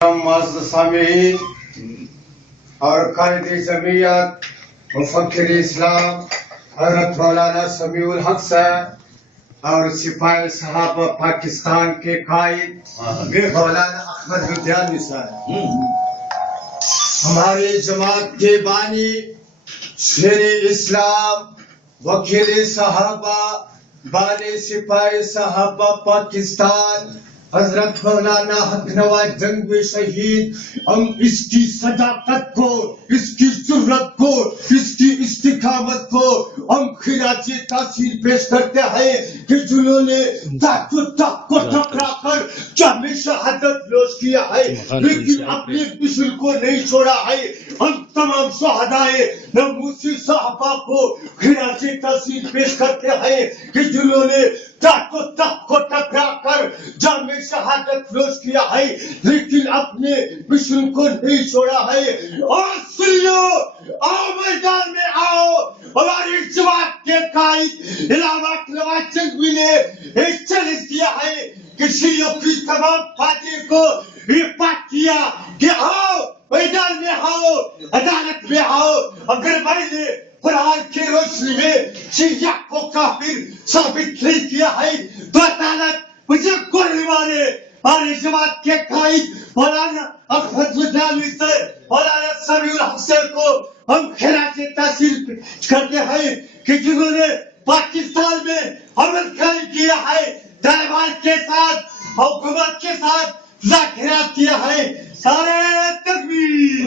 معزز سامعین اور قائد جمعیت مفکر اسلام حضرت مولانا سمیع الحق صاحب اور سپاہی صحابہ پاکستان کے قائد مولانا احمد ودیانی صاحب، ہماری جماعت کے بانی شیر اسلام وکیل صحابہ بانی سپاہی صحابہ پاکستان حضرت مولانا حق نواز جنگی شہید، ہم اس کی صداقت کو، اس کی جرأت کو، اس کی استقامت کو ہم خراج تحسین پیش کرتے ہیں کہ جنہوں نے تحت کو ٹکرا کر جامع شہادت نوش کیا ہے لیکن اپنے مشن کو نہیں چھوڑا ہے۔ ہم تمام شہدائے ناموسی صحابہ کو خراج تحسین پیش کرتے ہیں کہ جنہوں نے تحت کو ٹکرا کر جامع شہادت نوش کیا ہے لیکن اپنے مشن کو نہیں چھوڑا ہے۔ اور سنو، آؤ میدان میں آؤ، ہماری جماعت کے قائد علامہ نواز جنگی نے ایک چیلنج کیا ہے کہ شیعوں کی تمام فاتح کو یہ بات کیا کہ آؤ میدان میں آؤ، عدالت میں آؤ، اگر میں نے قرآن کی روشنی میں شیعہ کو کافر ثابت نہیں کیا ہے تو عدالت مجھے گولی مارے۔ ہماری جماعت کے قائد مولانا احمد ودیانی سے مولانا سمیع الحق سے کو ہم خراج تحسین کرتے ہیں کہ جنہوں نے پاکستان میں عمل قائم کیا ہے، طالبان کے ساتھ حکومت کے ساتھ مذاکرات کیا ہے۔ سارے تکبیر!